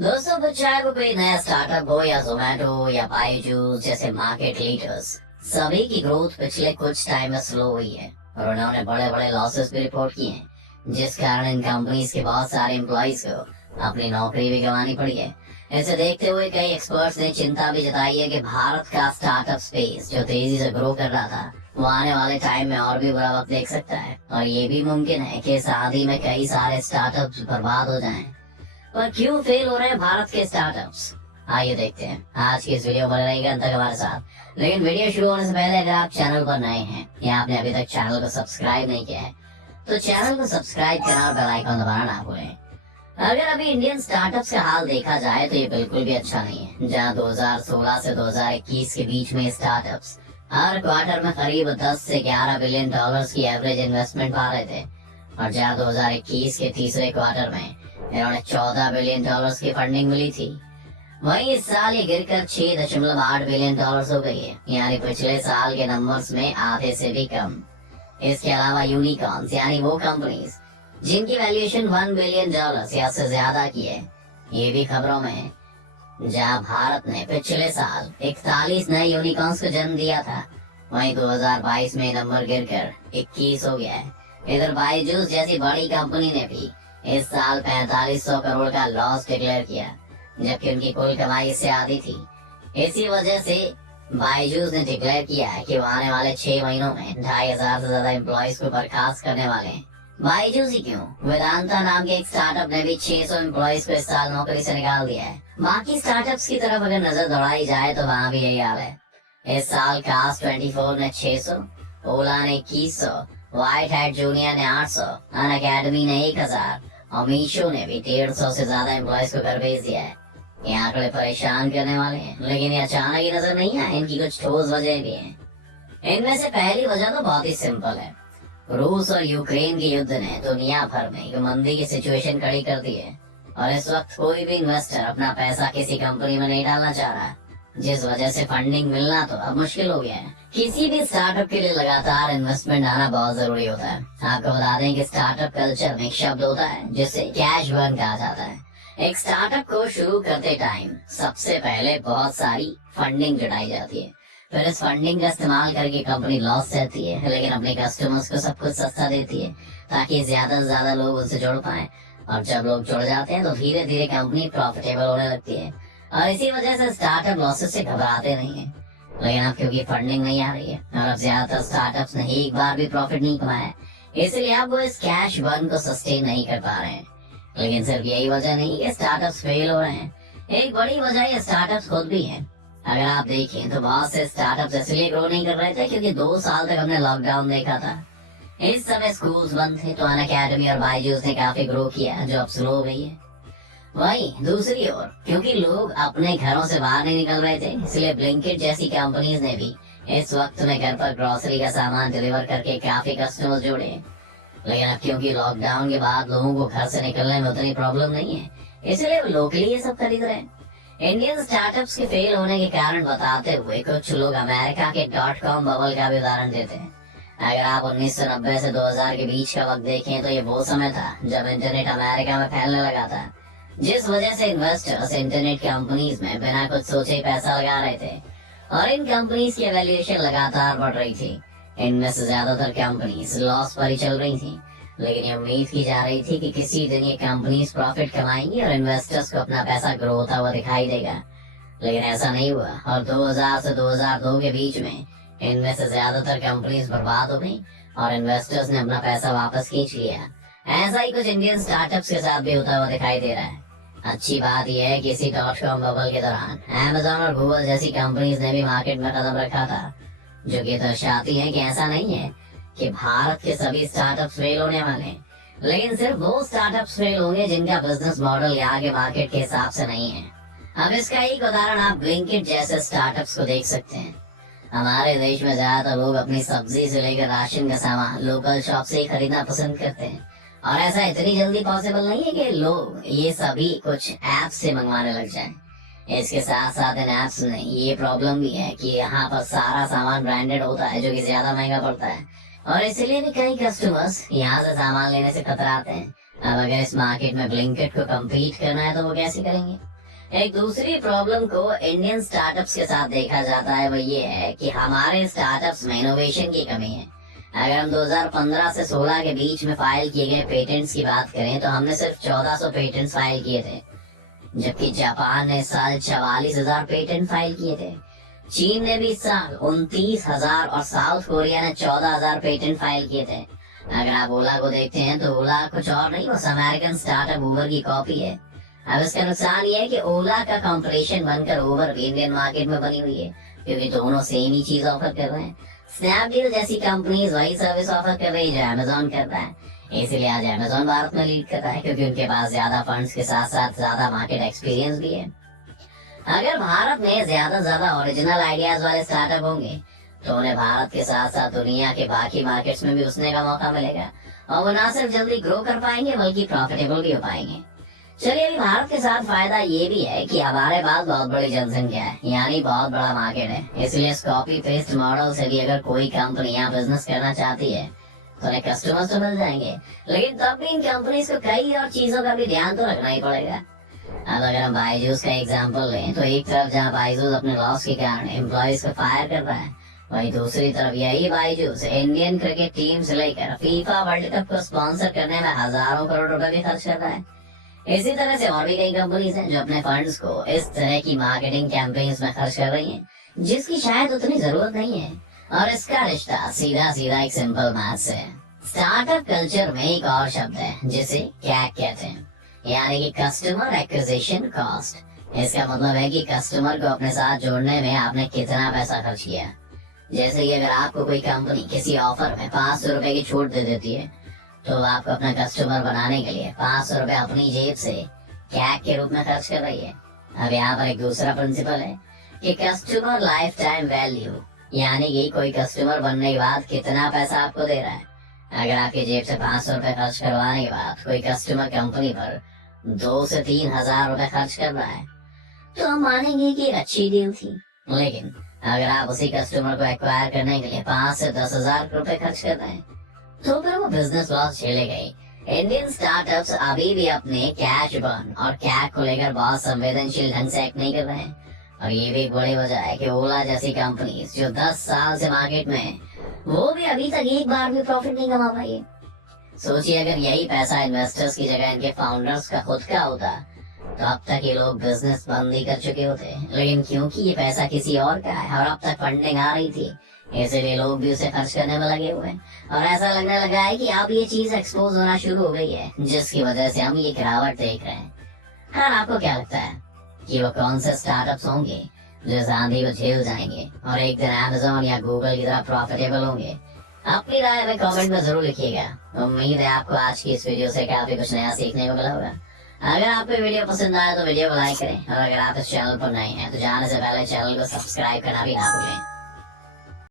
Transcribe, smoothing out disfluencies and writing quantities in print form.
दोस्तों फिर चाहे वो कोई नया स्टार्टअप हो या जोमेटो या बायजूस जैसे मार्केट लीडर्स, सभी की ग्रोथ पिछले कुछ टाइम में स्लो हुई है और उन्होंने बड़े बड़े लॉसेस भी रिपोर्ट किए हैं, जिस कारण इन कंपनीज के बहुत सारे एम्प्लॉइज को अपनी नौकरी भी गंवानी पड़ी है। इसे देखते हुए कई एक्सपर्ट्स ने चिंता भी जताई है कि भारत का स्टार्टअप स्पेस जो तेजी से ग्रो कर रहा था, वो आने वाले टाइम में और भी बुरा वक्त देख सकता है और ये भी मुमकिन है कि इस आंधी में कई सारे स्टार्टअप्स बर्बाद हो जाएं। पर क्यों फेल हो रहे हैं भारत के स्टार्टअप्स? आइए देखते हैं आज की इस वीडियो में, रहेगा अंत तक हमारे साथ। लेकिन वीडियो शुरू होने से पहले अगर आप चैनल पर नए हैं या आपने अभी तक चैनल को सब्सक्राइब नहीं किया है तो चैनल को सब्सक्राइब करना और बेल आइकन दबाना ना भूलें। अगर अभी इंडियन स्टार्टअप्स का हाल देखा जाए तो ये बिल्कुल भी अच्छा नहीं है। जहां 2016 से 2021 के बीच में स्टार्टअप्स हर क्वार्टर में करीब 10 से 11 बिलियन डॉलर्स की एवरेज इन्वेस्टमेंट पा रहे थे और जहां 2021 के तीसरे क्वार्टर में इन्होंने 14 बिलियन डॉलर्स की फंडिंग मिली थी, वहीं इस साल ये गिरकर 6.8 बिलियन डॉलर्स हो गई है, यानी पिछले साल के नंबर्स में आधे से भी कम। इसके अलावा यूनिकॉर्न्स यानी वो कंपनीज जिनकी वैल्यूएशन 1 बिलियन डॉलर्स या उससे ज्यादा की है, ये भी खबरों में है। जहां भारत ने पिछले साल 41 नए यूनिकॉर्न्स को जन्म दिया था, वहीं 2022 में नंबर गिरकर 21 हो गया है। इधर बायजूस जैसी बड़ी कंपनी ने भी इस साल 4500 करोड़ का लॉस डिक्लेयर किया, जबकि उनकी कुल कमाई इससे आधी थी। इसी वजह से बायजूस ने डिक्लेयर किया है कि वो आने वाले 6 महीनों में 2500 से ज्यादा एम्प्लॉइज को बर्खास्त करने वाले हैं। बायजूस ही क्यों, वेदांता नाम के एक स्टार्टअप ने भी 600 एम्प्लॉइज को इस साल नौकरी से निकाल दिया है। बाकी स्टार्टअप्स की तरफ अगर नजर दौड़ाई जाए तो वहाँ भी यही हाल है। इस साल कास्ट 24 ने 600, ओला ने 2100, व्हाइट हैट जूनियर ने 800, अन अकेडमी ने 1000 और मीशो ने भी 150 से ज्यादा एम्प्लॉइज को घर भेज दिया है। ये आंकड़े परेशान करने वाले हैं, लेकिन ये अचानक ही नजर नहीं आए। इनकी कुछ ठोस वजह भी हैं। इनमें से पहली वजह तो बहुत ही सिंपल है। रूस और यूक्रेन के युद्ध ने दुनिया भर में एक मंदी की सिचुएशन खड़ी कर दी है और इस वक्त कोई भी इन्वेस्टर अपना पैसा किसी कंपनी में नहीं डालना चाह रहा, जिस वजह से फंडिंग मिलना तो अब मुश्किल हो गया है। किसी भी स्टार्टअप के लिए लगातार इन्वेस्टमेंट आना बहुत जरूरी होता है। आपको बता दें कि स्टार्टअप कल्चर में एक शब्द होता है जिसे कैश बर्न कहा जाता है। एक स्टार्टअप को शुरू करते टाइम सबसे पहले बहुत सारी फंडिंग जुटाई जाती है, फिर इस फंडिंग का इस्तेमाल करके कंपनी लॉस सहती है, लेकिन अपने कस्टमर्स को सब कुछ सस्ता देती है ताकि ज्यादा से ज्यादा लोग उनसे जुड़ पाए। और जब लोग जुड़ जाते हैं तो धीरे धीरे कंपनी प्रॉफिटेबल होने लगती है और इसी वजह से स्टार्टअप लॉसेस से घबराते नहीं है। लेकिन अब क्योंकि फंडिंग नहीं आ रही है और अब ज्यादातर स्टार्टअप्स ने एक बार भी प्रॉफिट नहीं कमाया, इसलिए अब वो इस कैश बर्न को सस्टेन नहीं कर पा रहे हैं। लेकिन सिर्फ यही वजह नहीं कि स्टार्टअप्स फेल हो रहे हैं, एक बड़ी वजह ये स्टार्टअप्स खुद भी है। अगर आप देखें तो बहुत से स्टार्टअप्स इसलिए ग्रो नहीं कर रहे थे क्योंकि 2 साल तक हमने लॉकडाउन देखा था। इस समय स्कूल्स बंद थे तो अन अकेडमी और बायजूस ने काफी ग्रो किया, जो अब स्लो हो गई है। वहीं दूसरी ओर क्योंकि लोग अपने घरों से बाहर नहीं निकल रहे थे, इसलिए ब्लिंकिट जैसी कंपनीज ने भी इस वक्त में घर पर ग्रोसरी का सामान डिलीवर करके काफी कस्टमर्स जोड़े। लेकिन अब क्योंकि लॉकडाउन के बाद लोगों को घर से निकलने में उतनी प्रॉब्लम नहीं है, इसलिए वो लोकली ये सब खरीद रहे हैं। इंडियन स्टार्टअप्स के फेल होने के कारण बताते हुए कुछ लोग अमेरिका के .com बबल का भी उदाहरण देते हैं। अगर आप 1990 से 2000 के बीच का वक्त देखें तो ये वो समय था जब इंटरनेट अमेरिका में फैलने लगा था, जिस वजह से इन्वेस्टर्स इंटरनेट कंपनीज में बिना कुछ सोचे ही पैसा लगा रहे थे और इन कंपनीज की वैल्यूएशन लगातार बढ़ रही थी। इनमें से ज्यादातर कंपनीज लॉस पर ही चल रही थी, लेकिन ये उम्मीद की जा रही थी कि किसी दिन ये कंपनीज प्रॉफिट कमाएंगी और इन्वेस्टर्स को अपना पैसा ग्रो होता हुआ दिखाई देगा। लेकिन ऐसा नहीं हुआ और 2000 से 2002 के बीच में इनमें से ज्यादातर कंपनीज बर्बाद हो गई और इन्वेस्टर्स ने अपना पैसा वापस खींच लिया। ऐसा ही कुछ इंडियन स्टार्टअप्स के साथ भी होता हुआ दिखाई दे रहा है। अच्छी बात यह है कि इसी .com बबल के दौरान Amazon और गूगल जैसी कंपनीज ने भी मार्केट में कदम रखा था, जो कि दर्शाती है कि ऐसा नहीं है कि भारत के सभी स्टार्टअप्स फेल होने वाले हैं, लेकिन सिर्फ वो स्टार्टअप्स फेल होंगे जिनका बिजनेस मॉडल यहाँ के मार्केट के हिसाब से नहीं है। अब इसका एक उदाहरण आप ब्लिंकिट जैसे स्टार्टअप्स को देख सकते हैं। हमारे देश में ज्यादातर लोग अपनी सब्जी से लेकर राशन का सामान लोकल शॉप से ही खरीदना पसंद करते हैं और ऐसा इतनी जल्दी पॉसिबल नहीं है कि लोग ये सभी कुछ ऐप से मंगवाने लग जाएं। इसके साथ साथ इन ऐप्स में ये प्रॉब्लम भी है कि यहाँ पर सारा सामान ब्रांडेड होता है, जो कि ज्यादा महंगा पड़ता है और इसलिए भी कई कस्टमर्स यहाँ से सामान लेने से कतराते हैं। अब अगर इस मार्केट में ब्लिंकिट को compete करना है तो वो कैसे करेंगे? एक दूसरी प्रॉब्लम को इंडियन स्टार्टअप्स के साथ देखा जाता है, वो ये है कि हमारे स्टार्टअप्स में इनोवेशन की कमी है। अगर हम 2015 से 16 के बीच में फाइल किए गए पेटेंट्स की बात करें तो हमने सिर्फ 1400 पेटेंट्स फाइल किए थे, जबकि जापान ने इस साल 44,000 पेटेंट फाइल किए थे। चीन ने भी इस साल 29,000 और साउथ कोरिया ने 14,000 पेटेंट फाइल किए थे। अगर आप ओला को देखते हैं तो ओला कुछ और नहीं, बस अमेरिकन स्टार्टअप उबर की कॉपी है। अब इसका नुकसान ये है कि ओला का कंपटीशन बनकर उबर भी इंडियन मार्केट में बनी हुई है, क्योंकि दोनों सेम ही चीज ऑफर कर रहे हैं। स्नैपडील जैसी कंपनीज वही सर्विस ऑफर कर रही है जो अमेजोन कर रहा है, इसीलिए आज अमेजोन भारत में लीड कर रहा है, क्योंकि उनके पास ज्यादा फंड्स के साथ साथ ज्यादा मार्केट एक्सपीरियंस भी है। अगर भारत में ज्यादा ओरिजिनल आइडियाज वाले स्टार्टअप होंगे तो उन्हें भारत के साथ साथ दुनिया के बाकी मार्केट्स में भी घुसने का मौका मिलेगा, और वो ना सिर्फ जल्दी ग्रो कर पाएंगे बल्कि प्रॉफिटेबल भी हो पाएंगे। चलिए, अभी भारत के साथ फायदा ये भी है कि हमारे पास बहुत बड़ी जनसंख्या है, यानी बहुत बड़ा मार्केट है। इसलिए इस कॉपी पेस्ट मॉडल से भी अगर कोई कंपनी यहाँ बिजनेस करना चाहती है तो उन्हें कस्टमर्स तो मिल जाएंगे, लेकिन तब भी इन कंपनीज को कई और चीजों का भी ध्यान तो रखना ही पड़ेगा। अब अगर हम बायजूस का एग्जांपल लें तो एक तरफ जहाँ बायजूस अपने लॉस के कारण एम्प्लॉयज को फायर कर रहा है, वहीं दूसरी तरफ यही बायजूस इंडियन क्रिकेट टीम से लेकर फीफा वर्ल्ड कप को स्पॉन्सर करने में हजारों करोड़ रुपए भी खर्च कर रहा है। इसी तरह से और भी कई कंपनीज हैं जो अपने फंड्स को इस तरह की मार्केटिंग कैंपेन्स में खर्च कर रही हैं, जिसकी शायद उतनी जरूरत नहीं है। और इसका रिश्ता सीधा सीधा एक सिंपल मैथ से है। स्टार्टअप कल्चर में एक और शब्द है जिसे कैक कहते हैं, यानी कि कस्टमर एक्विजिशन कॉस्ट। इसका मतलब है कि कस्टमर को अपने साथ जोड़ने में आपने कितना पैसा खर्च किया। जैसे कि अगर आपको कोई कंपनी किसी ऑफर में 500 रुपए की छूट दे देती है तो आपको अपना कस्टमर बनाने के लिए 500 रुपए अपनी जेब से कैक के रूप में खर्च कर रही है। अब यहाँ पर एक दूसरा प्रिंसिपल है कि कस्टमर लाइफ टाइम वैल्यू, यानी कि कोई कस्टमर बनने के बाद कितना पैसा आपको दे रहा है। अगर आपकी जेब से 500 रुपए खर्च करवाने के बाद कोई कस्टमर कंपनी पर 2 से 3 हजार रुपए खर्च कर रहा है तो हम मानेंगे कि एक अच्छी डील थी। लेकिन अगर आप उसी कस्टमर को एक्वायर करने के लिए 5 से 10 हजार रुपए खर्च कर रहे हैं तो फिर वो बिजनेस लॉस झेलेगा ही। इंडियन स्टार्टअप्स अभी भी अपने कैश बर्न और कैक को लेकर बहुत संवेदनशील ढंग से एक्ट नहीं कर रहे हैं, और ये भी एक बड़ी वजह है कि ओला जैसी कंपनी जो 10 साल से मार्केट में है वो भी अभी तक एक बार भी प्रॉफिट नहीं कमा पाई है। सोचिए, अगर यही पैसा इन्वेस्टर्स की जगह इनके फाउंडर्स का खुद का होता तो अब तक ये लोग बिजनेस बंद ही कर चुके होते, लेकिन क्योंकि ये पैसा किसी और का है और अब तक फंडिंग आ रही थी, इसलिए लोग भी उसे खर्च करने में लगे हुए हैं। और ऐसा लगने लगा है कि अब ये चीज एक्सपोज होना शुरू हो गई है, जिसकी वजह से हम ये गिरावट देख रहे हैं। हाँ, आपको क्या लगता है कि वो कौन से स्टार्टअप्स होंगे जो इस आंधी को झेल जाएंगे और एक दिन अमेज़न या गूगल की तरह प्रॉफिटेबल होंगे? अपनी राय में कमेंट में जरूर लिखिएगा। उम्मीद है आपको आज की इस वीडियो से काफी कुछ नया सीखने को मिला होगा। अगर आपको वीडियो पसंद आया तो वीडियो को लाइक करें, और अगर आप इस चैनल पर नए हैं तो जाने से पहले चैनल को सब्सक्राइब करना भी ना भूलें।